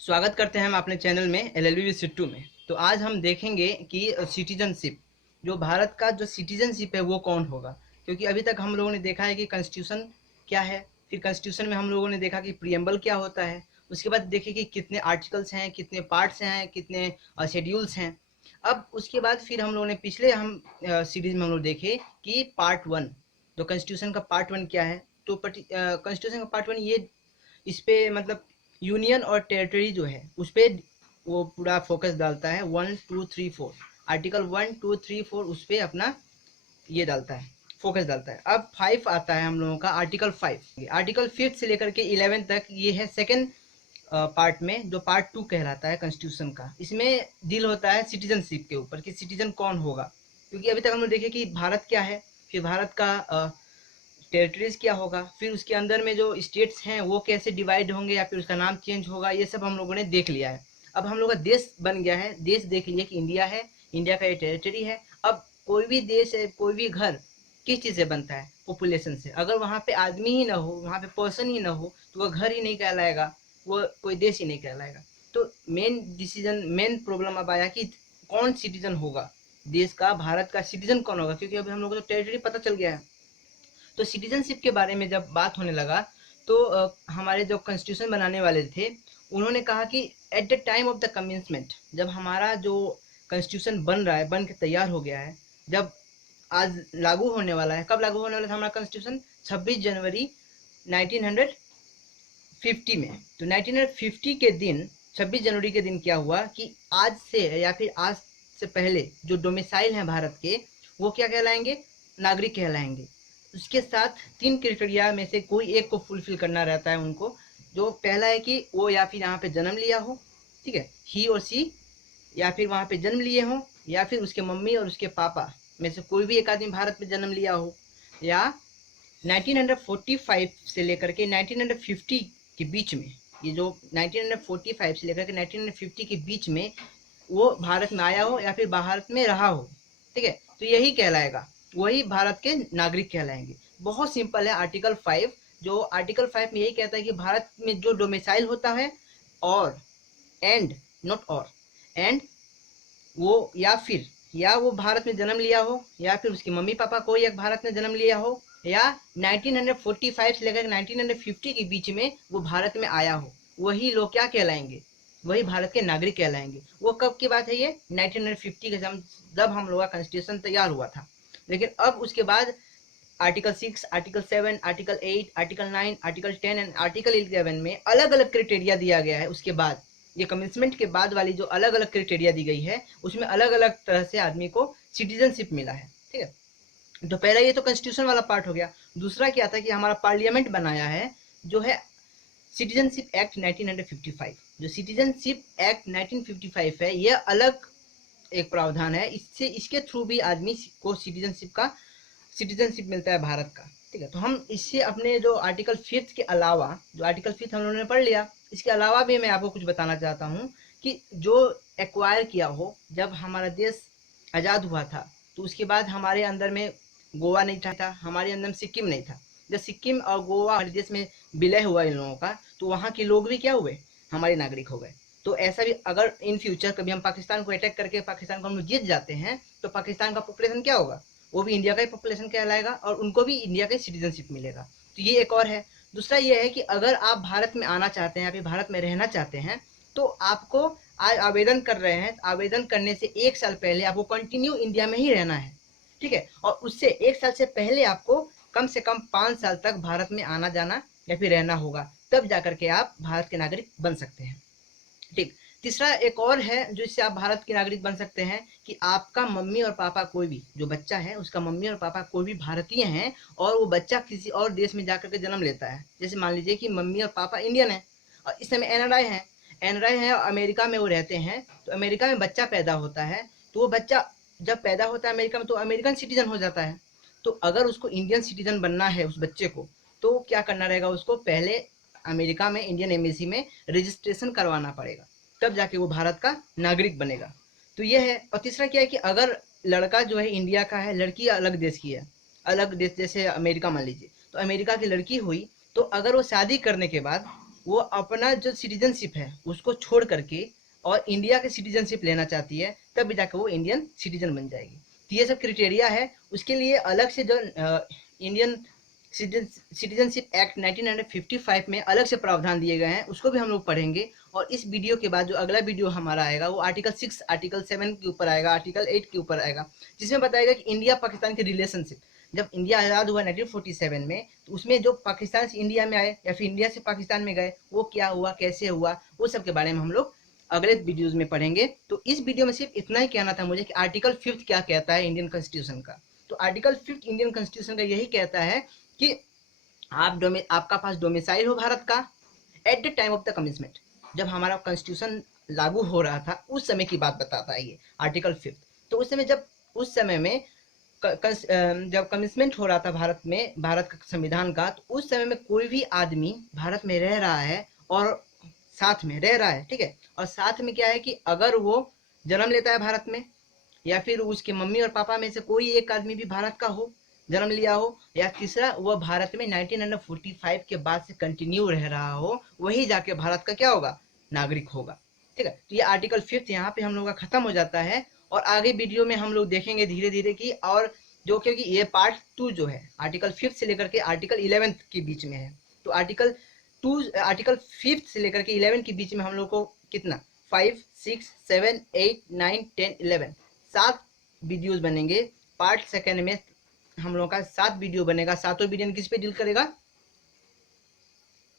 स्वागत करते हैं हम अपने चैनल में एलएलबी विद सिट्टू में। तो आज हम देखेंगे कि सिटीजनशिप, जो भारत का जो सिटीजनशिप है वो कौन होगा। क्योंकि अभी तक हम लोगों ने देखा है कि कॉन्स्टिट्यूशन क्या है, फिर कॉन्स्टिट्यूशन में हम लोगों ने देखा कि प्रियम्बल क्या होता है, उसके बाद देखे कि कितने आर्टिकल्स हैं, कितने पार्ट्स हैं, कितने शेड्यूल्स हैं। अब उसके बाद फिर हम लोगों ने पिछले हम सीरीज में हम लोग देखे कि पार्ट वन, जो कॉन्स्टिट्यूशन का पार्ट वन क्या है। तो कॉन्स्टिट्यूशन का पार्ट वन ये इस पे मतलब यूनियन और टेरिटरी जो है उस पे वो पूरा फोकस डालता है। 1 2 3 4 आर्टिकल 1 2 3 4 उस पे अपना ये डालता है, फोकस डालता है। अब 5 आता है हम लोगों का आर्टिकल 5। आर्टिकल 5 से लेकर के 11 तक ये है सेकेंड पार्ट में, जो पार्ट 2 कहलाता है कॉन्स्टिट्यूशन का। इसमें डील होता है सिटीजनशिप के ऊपर कि सिटीजन कौन होगा। क्योंकि अभी तक हम लोग देखे कि भारत क्या है, फिर भारत का टेरिटरीज क्या होगा, फिर उसके अंदर में जो स्टेट्स हैं वो कैसे डिवाइड होंगे या फिर उसका नाम चेंज होगा, ये सब हम लोगों ने देख लिया है। अब हम लोग का देश बन गया है, देश देख लिया कि इंडिया है, इंडिया का ये टेरिटरी है। अब कोई भी देश है, कोई भी घर किस चीज़ से बनता है? पॉपुलेशन से। अगर वहाँ पे आदमी ही ना हो, वहाँ पे पर्सन ही ना हो, तो वह घर ही नहीं कहलाएगा, वो कोई देश ही नहीं कहलाएगा। तो मेन प्रॉब्लम अब आया कि कौन सिटीजन होगा देश का, भारत का सिटीजन कौन होगा। क्योंकि अभी हम लोग को तो टेरिटरी पता चल गया है। तो सिटीजनशिप के बारे में जब बात होने लगा तो हमारे जो कॉन्स्टिट्यूशन बनाने वाले थे उन्होंने कहा कि at the time of the commencement, जब हमारा जो कॉन्स्टिट्यूशन बन रहा है, बन के तैयार हो गया है, जब आज लागू होने वाला है। कब लागू होने वाला था हमारा कॉन्स्टिट्यूशन? 26 जनवरी 1950 में। तो 1950 के दिन, 26 जनवरी के दिन क्या हुआ कि आज से या फिर आज से पहले जो डोमिसाइल हैं भारत के, वो क्या कहलाएंगे? नागरिक कहलाएंगे। उसके साथ 3 क्राइटेरिया में से कोई एक को फुलफिल करना रहता है उनको। जो पहला है कि वो या फिर यहाँ पे जन्म लिया हो, ठीक है, ही और सी, या फिर वहाँ पे जन्म लिए हों, या फिर उसके मम्मी और उसके पापा में से कोई भी एक आदमी भारत में जन्म लिया हो, या 1945 से लेकर के 1950 के बीच में, ये जो 1945 से लेकर के 1950 के बीच में वो भारत में आया हो या फिर भारत में रहा हो, ठीक है, तो यही कहलाएगा, वही भारत के नागरिक कहलाएंगे। बहुत सिंपल है आर्टिकल 5। जो आर्टिकल 5 में यही कहता है कि भारत में जो डोमिसाइल होता है, और एंड, नॉट और, एंड वो या वो भारत में जन्म लिया हो, या फिर उसके मम्मी पापा कोई एक भारत में जन्म लिया हो, या 1945 से लेकर 1950 के बीच में वो भारत में आया हो, वही लोग क्या कहलाएंगे? वही भारत के नागरिक कहलाएंगे। वो कब की बात है? ये 1950 के जब हम लोग का कॉन्स्टिट्यूशन तैयार हुआ था। लेकिन अब उसके बाद article 6, article 7, article 8, article 9, article 10 and article 11 में अलग अलग क्राइटेरिया दिया गया है। उसके बाद ये कमेंसमेंट के बाद वाली जो अलग अलग क्राइटेरिया दी गई है, उसमें अलग अलग तरह से आदमी को सिटीजनशिप मिला है, ठीक है। तो पहला ये तो कॉन्स्टिट्यूशन वाला पार्ट हो गया। दूसरा क्या था कि हमारा पार्लियामेंट बनाया है, जो है सिटीजनशिप एक्ट 1955। जो सिटीजनशिप एक्ट 1955 है, यह अलग एक प्रावधान है। इससे इसके थ्रू भी आदमी को सिटीजनशिप मिलता है भारत का, ठीक है। तो हम इससे अपने जो आर्टिकल 5 के अलावा, जो आर्टिकल 5 हम लोगों ने पढ़ लिया, इसके अलावा भी मैं आपको कुछ बताना चाहता हूँ कि जो एक्वायर किया हो, जब हमारा देश आज़ाद हुआ था तो उसके बाद हमारे अंदर में गोवा नहीं था, हमारे अंदर में सिक्किम नहीं था। जब सिक्किम और गोवा हमारे देश में विलय हुआ इन लोगों का, तो वहाँ के लोग भी क्या हुए? हमारे नागरिक हो गए। तो ऐसा भी अगर इन फ्यूचर कभी हम पाकिस्तान को अटैक करके पाकिस्तान को हम लोग जीत जाते हैं, तो पाकिस्तान का पॉपुलेशन क्या होगा? वो भी इंडिया का ही पॉपुलेशन कहलाएगा और उनको भी इंडिया का सिटीजनशिप मिलेगा। तो ये एक और है। दूसरा ये है कि अगर आप भारत में आना चाहते हैं या फिर भारत में रहना चाहते हैं, तो आपको आज आवेदन कर रहे हैं, आवेदन करने से 1 साल पहले आपको कंटिन्यू इंडिया में ही रहना है, ठीक है। और उससे 1 साल से पहले आपको कम से कम 5 साल तक भारत में आना जाना या फिर रहना होगा, तब जाकर के आप भारत के नागरिक बन सकते हैं, ठीक। तीसरा एक और है जो इससे आप भारत के नागरिक बन सकते हैं कि आपका मम्मी और पापा, कोई भी जो बच्चा है उसका मम्मी और पापा कोई भी भारतीय हैं, और वो बच्चा किसी और देश में जाकर के जन्म लेता है। जैसे मान लीजिए कि मम्मी और पापा इंडियन है और इस समय एनआरआई है, एनआरआई है और अमेरिका में वो रहते हैं। तो अमेरिका में बच्चा पैदा होता है, तो वो बच्चा जब पैदा होता है अमेरिका में, तो अमेरिकन सिटीजन हो जाता है। तो अगर उसको इंडियन सिटीजन बनना है उस बच्चे को, तो क्या करना रहेगा? उसको पहले अमेरिका में इंडियन एम्बेसी में रजिस्ट्रेशन करवाना पड़ेगा, तब जाके वो भारत का नागरिक बनेगा। तो ये है। और तीसरा क्या है कि अगर लड़का जो है इंडिया का है, लड़की अलग देश की है, अलग देश जैसे अमेरिका मान लीजिए, तो अमेरिका की लड़की हुई, तो अगर वो शादी करने के बाद वो अपना जो सिटीजनशिप है उसको छोड़ करके और इंडिया की सिटीजनशिप लेना चाहती है, तब जाकर वो इंडियन सिटीजन बन जाएगी। तो ये सब क्राइटेरिया है। उसके लिए अलग से जो इंडियन सिटीजनशिप एक्ट 1955 में अलग से प्रावधान दिए गए हैं, उसको भी हम लोग पढ़ेंगे। और इस वीडियो के बाद जो अगला वीडियो हमारा आएगा वो आर्टिकल 6, आर्टिकल 7 के ऊपर आएगा, आर्टिकल 8 के ऊपर आएगा, जिसमें बताएगा कि इंडिया पाकिस्तान की रिलेशनशिप। जब इंडिया आज़ाद हुआ 1947 में, तो उसमें जो पाकिस्तान से इंडिया में आए या फिर इंडिया से पाकिस्तान में गए, वो क्या हुआ, कैसे हुआ, वो सब के बारे में हम लोग अगले वीडियोज में पढ़ेंगे। तो इस वीडियो में सिर्फ इतना ही कहना था मुझे कि आर्टिकल 5 क्या कहता है इंडियन कॉन्स्टिट्यूशन का। तो आर्टिकल 5 इंडियन कॉन्स्टिट्यूशन का यही कहता है कि आपका पास डोमिसाइल हो भारत का at the time of the commitment. जब हमारा कॉन्स्टिट्यूशन लागू हो रहा था उस समय की बात बताता है ये आर्टिकल 5। तो उस समय उस समय में जब कमिटमेंट हो रहा था भारत में, भारत का संविधान का, तो उस समय में कोई भी आदमी भारत में रह रहा है और साथ में रह रहा है, ठीक है, और साथ में क्या है कि अगर वो जन्म लेता है भारत में, या फिर उसके मम्मी और पापा में से कोई एक आदमी भी भारत का हो, जन्म लिया हो, या तीसरा वह भारत में 1945 के बाद से कंटिन्यू रह रहा हो, वही जाके भारत का क्या होगा, नागरिक होगा। ठीक है, तो ये आर्टिकल 5 यहाँ पे हम लोग का खत्म हो जाता है। और आगे वीडियो में हम लोग देखेंगे धीरे धीरे की, और जो क्योंकि ये पार्ट 2 जो है आर्टिकल 5 से लेकर के आर्टिकल 11 के बीच में है। तो आर्टिकल 5 से लेकर के 11 के बीच में हम लोग को कितना 5, 6, 7, 8, 9, 10, 11 7 वीडियोज बनेंगे। पार्ट सेकेंड में हम लोग का 7 वीडियो बनेगा। 7 वीडियो किस पे डील करेगा,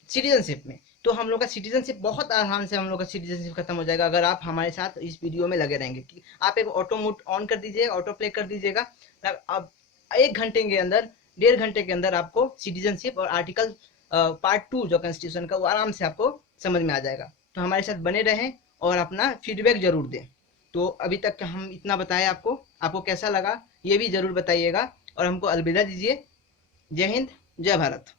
सिटीजनशिप में। तो हम लोग का सिटीजनशिप बहुत आसान से हम लोग का सिटीजनशिप खत्म हो जाएगा अगर आप हमारे साथ इस वीडियो में लगे रहेंगे। आप एक ऑटो मोड ऑन कर दीजिएगा, ऑटो प्ले कर दीजिएगा। अब 1 घंटे के अंदर, 1.5 घंटे के अंदर आपको सिटीजनशिप और आर्टिकल पार्ट 2 जो कॉन्स्टिट्यूशन का, वो आराम से आपको समझ में आ जाएगा। तो हमारे साथ बने रहें और अपना फीडबैक जरूर दें। तो अभी तक हम इतना बताएं, आपको कैसा लगा ये भी जरूर बताइएगा, और हमको अलविदा दीजिए। जय हिंद, जय भारत।